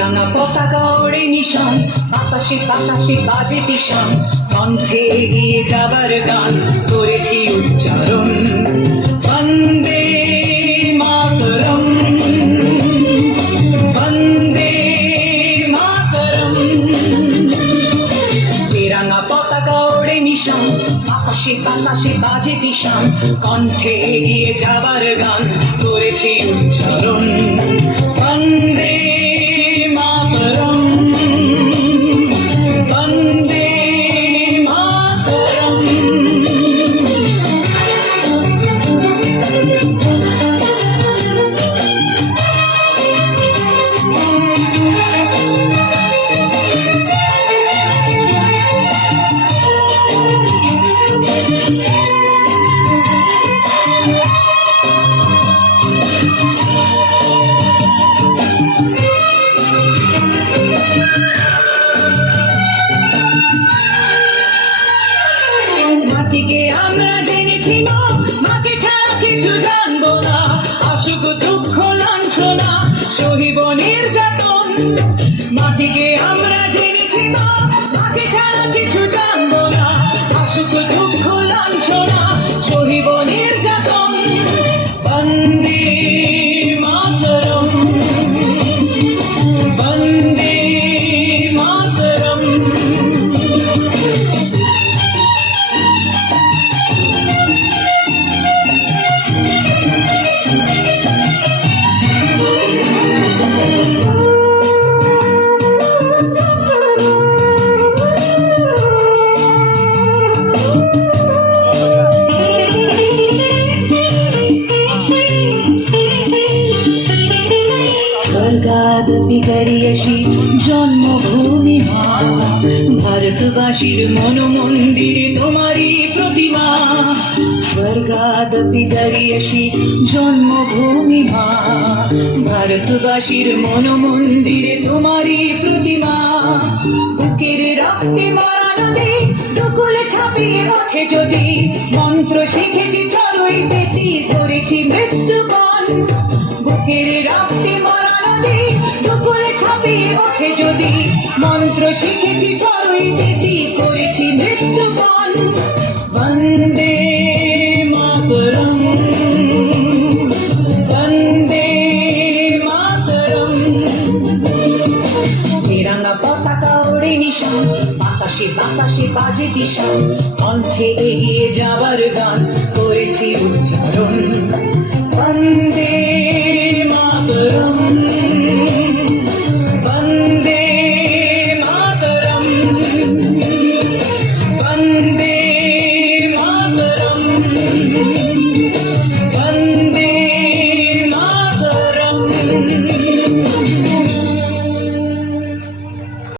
রাঙা পতাকা ওড়ে নিশান, বাতাসে বাতাসে বাজে পিশান, কণ্ঠে এগিয়ে যাবার গান করেছি উচ্চারণ। বন্দে মাতরম, বন্দে মাতরম। রাঙা পতাকা ওড়ে নিশান, বাতাসে বাতাসে বাজে পিশান, কণ্ঠে এগিয়ে যাবার গান করেছি উচ্চারণ। বন্দে মাতরম, বন্দে মাতরম। মাটিকে আমরা জেনেছি না, মাকে ছাড়া কিছু জানবো না, আসুক দুঃখ লাঞ্ছনা সহিব নির্যাতন। মাটিকে আমরা জেনেছি না, মাকে ছাড়া কিছু জানবো না, আসুক দুঃখ লাঞ্ছনা সহিব নির্যাতন। বন্দে মাতরম, বন্দে মাতরম। স্বর্গাদপি গরিয়সী জন্মভূমি মা, ভারতবাসীর মনমন্দিরে তোমারই প্রতিমা। স্বর্গাদপি গরিয়সী জন্মভূমি মা, ভারতবাসীর মনমন্দিরে তোমারই প্রতিমা। বুকের রক্তে মারা নদী দুকুলে ছাপিয়ে ওঠে যদি, মন্ত্র শিখেছি চড়ুই পেটি করেছি মৃত্যুবরণ। বুকের রক্তে মারা নদী দুকুলে ছাপিয়ে ওঠে যদি, মন্ত্র শিখেছি চড়ুই পেটি করেছি মৃত্যুবরণ। বন্দে মাতরম, বন্দে মাতরম। রাঙা পতাকা ওড়ে নিশান, বাতাসে বাতাসে বাজে পিশান, কণ্ঠে এগিয়ে যাবার গান করেছি উচ্চারণ।